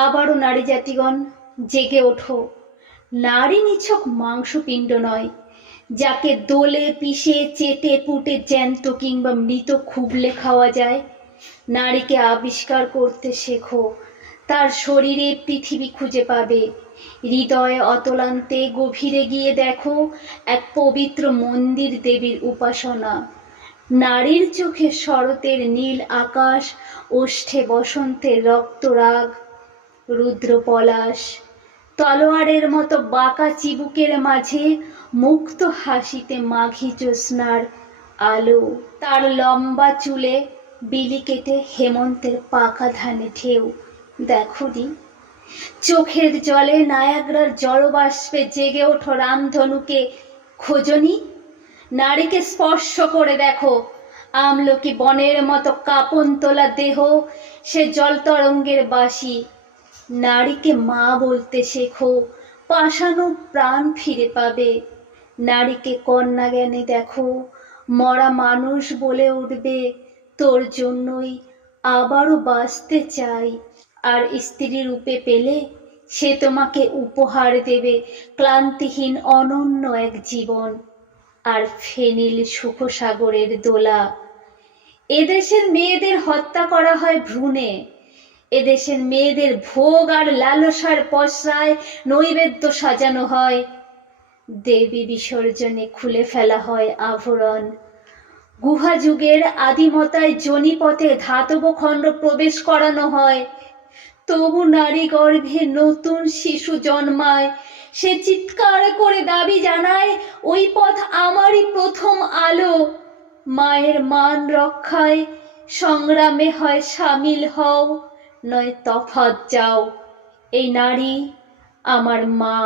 আবারও নারী জাতিগণ, জেগে ওঠো। নারী নিছক মাংসপিণ্ড নয়, যাকে দোলে, পিষে, চেটে, পুটে জ্যান্ত কিংবা মৃত খুবলে খাওয়া যায়। নারীকে আবিষ্কার করতে শেখো, তার শরীরে পৃথিবী খুঁজে পাবে। হৃদয়ে অতলান্তে গভীরে গিয়ে দেখো এক পবিত্র মন্দির দেবীর উপাসনা। নারীর চোখে শরতের নীল আকাশ, ওষ্ঠে বসন্তের রক্তরাগ রুদ্র পলাশ তলোয়ারের মতো বাঁকা চিবুকের মাঝে মুক্ত হাসিতে মাঘি জ্যোৎস্নার আলো। তার লম্বা চুলে বিলি কেটে হেমন্তের পাকা ধানে ঢেউ। দেখো দি, চোখের জলে নায়াগ্রার জলবাষ্পে জেগে ওঠো রামধনুকে। খোঁজনি নারীকে স্পর্শ করে দেখো। আমলকি বনের মতো কাপন তোলা দেহ, সে জল তরঙ্গের বাসি। নারীকে মা বলতে শেখো পাশানো প্রাণ ফিরে পাবে। নারীকে কন্যা জ্ঞানে দেখো, মরা মানুষ বলে উঠবে, তোর জন্যই আবারও বাঁচতে চাই। আর স্ত্রী রূপে পেলে সে তোমাকে উপহার দেবে, ক্লান্তিহীন অনন্য এক জীবন। আর ফেনিল সুখসাগরের দোলা, এদেশের মেয়েদের হত্যা করা হয় ভ্রূণে। এদেশের মেয়েদের ভোগ আর লালসার পসরায় নৈবেদ্য সাজানো হয়। দেবী বিসর্জনে খুলে ফেলা হয় আভরণ। গুহা যুগের আদিমতায় জনিপথে ধাতব খণ্ড প্রবেশ করানো হয়। তবু নারী গর্ভে নতুন শিশু জন্মায়। সে চিৎকার করে দাবি জানায়, ওই পথ আমারই প্রথম আলো। মায়ের মান রক্ষায় সংগ্রামে হয় সামিল হও। নয় তফাৎ যাও। এই নারী আমার মা।